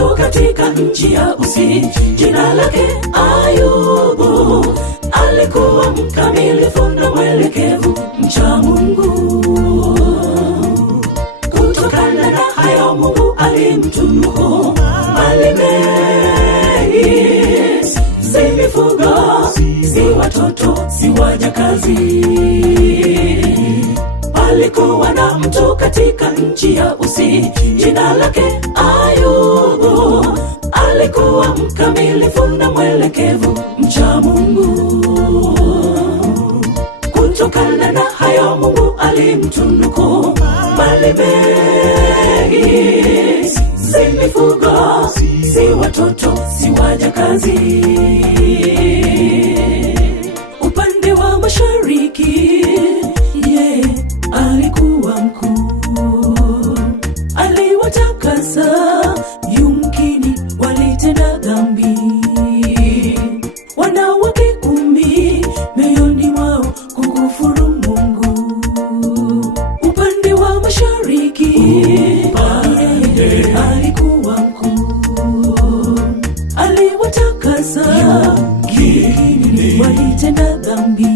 mtu katika nchi ya Usi, jina lake Ayubu. Alikuwa mkamilifu na mwelekevu, mcha Mungu. Kutokana na hayo Mungu alimtunuku mali mengi, si mifugo, si watoto, si wajakazi. Alikuwa na mtu katika nchi ya Usi, jina lake Ayubu. Alikuwa mkamilifu na mwelekevu, mcha Mungu. Kutokana na hayo Mungu alimtunuku mali mengi, si mifugo, si watoto, si wajakazi. Upande wa mashariki alikuwa mkuu, aliwatakasa, yumkini walitenda dhambi. Wanawake 10 mioyoni mwao kukufuru Mungu. Upande wa mashariki alikuwa mkuu, aliwatakasa, yumkini walitenda dhambi.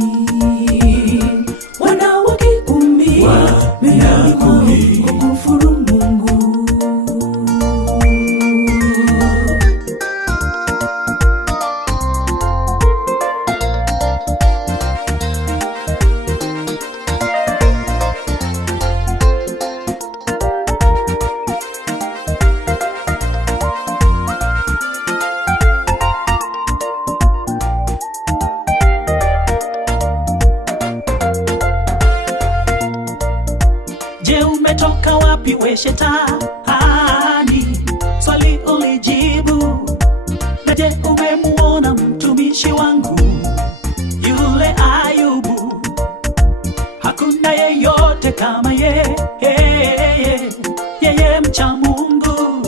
Umetoka wapi we shetani? Swali ulijibu. Na je, umemuona mtumishi wangu yule Ayubu? Hakuna yeyote kama yeye, yeye mcha Mungu.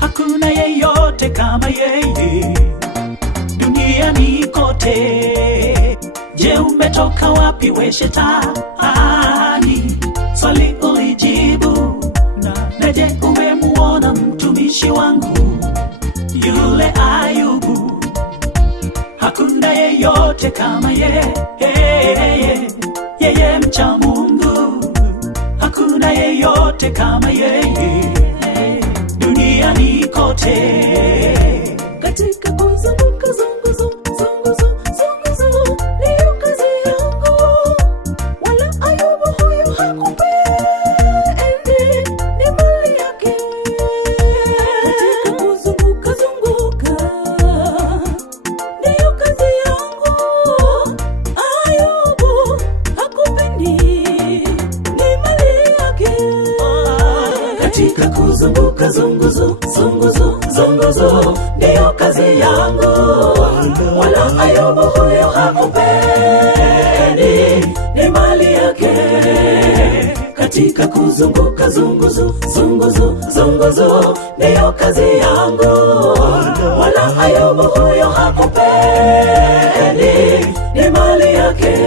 Hakuna yeyote kama yeye duniani kote. Je, umetoka wapi we shetani? Swali ulijibu. Na je, umemuona mtumishi wangu yule Ayubu? Hakuna yeyote kama yeye, yeye mcha Mungu. Hakuna yeyote kama yeye duniani kote. Katika kuzunguka zunguzo, zunguzo, zunguzo, ndiyo kazi yangu. Wala Ayubu huyu hakupendi, ni mali yake. Katika kuzunguka zunguka, ndiyo kazi yangu. Ayubu hakupendi, ni mali yake. Katika kuzunguka zunguzo, zunguzo, zunguzo, ndiyo kazi yangu. Wala Ayubu huyo hakupendi, ni mali yake. Katika kuzunguka zunguzo, zunguzo, zunguzo, ndiyo kazi yangu. Wala Ayubu huyo hakupendi, ni mali yake.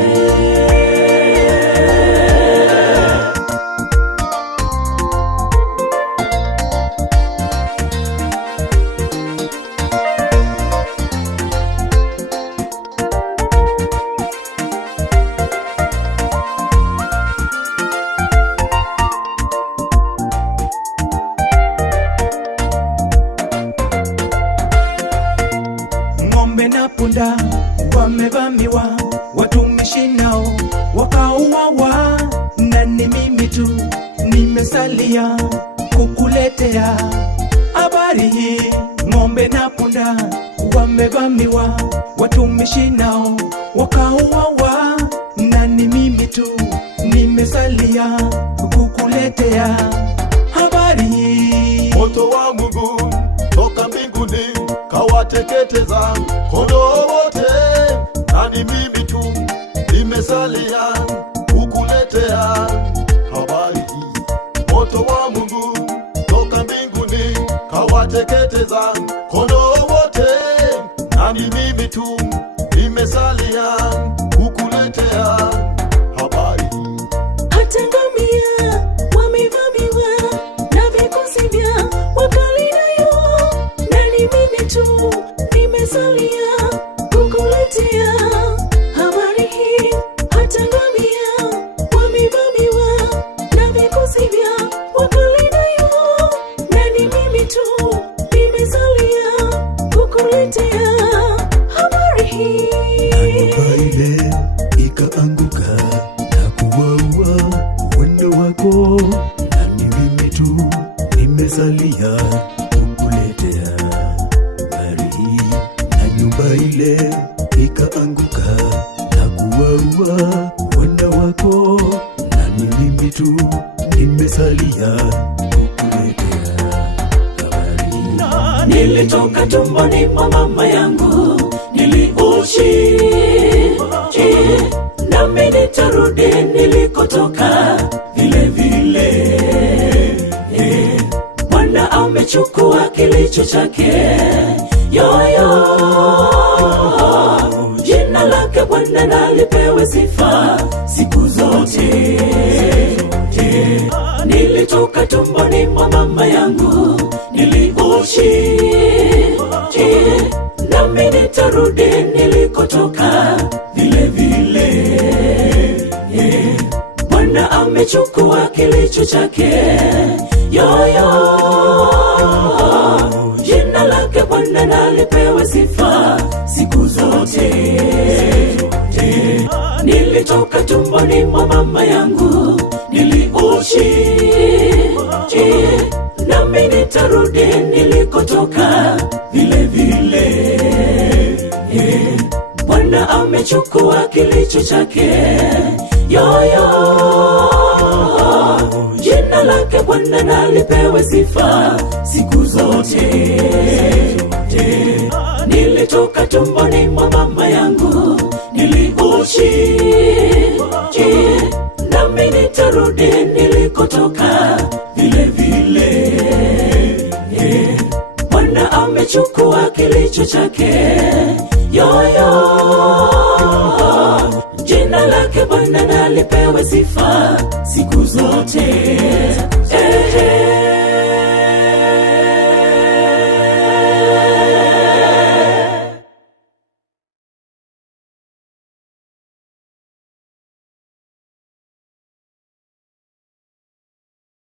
Ng'ombe na punda wamevamiwa, watumishi nao wakauawa, na ni mimi tu nimesalia kukuletea habari hii. Ng'ombe na punda wamevamiwa, watumishi nao wakauawa, na ni mimi tu nimesalia kukuletea habari hii. Moto wa Mungu toka mbinguni kawateketeza kondoo wote, na ni mimi tu nimesalia kukuletea habari hii. Moto wa Mungu toka mbinguni kawateketeza kondoo wote, na ni mimi tu nimesalia kukuletea habari hii. Hata ngamia wamevamiwa na vikosi vya Wakaldayo, wakaua wana wako, na ni mimi tu nimesalia kukuletea habari. Nilitoka tumboni mwa mama yangu, niliushi nami nitarudi nilikotoka vile vile. Bwana amechukua kilicho chake, yoyo jina lake Bwana na lipewe sifa siku zote. Nilitoka tumboni mwa mama yangu, niliushi nami nitarudi nilikotoka vile vile. Bwana amechukua kilicho chake, yoyo jina lake Bwana na lipewe sifa siku zote. Nilitoka tumboni mwa mama yangu, niliushi nami nitarudi nilikotoka vile vile. Bwana amechukua kilicho chake, yoyo jina lake Bwana na lipewe sifa siku zote. Nilitoka tumboni mwa mama yangu, niliushi nami nitarudi nilikotoka vile vile. Bwana amechukua kilicho chake, yoyo jina lake Bwana na lipewe sifa siku zote.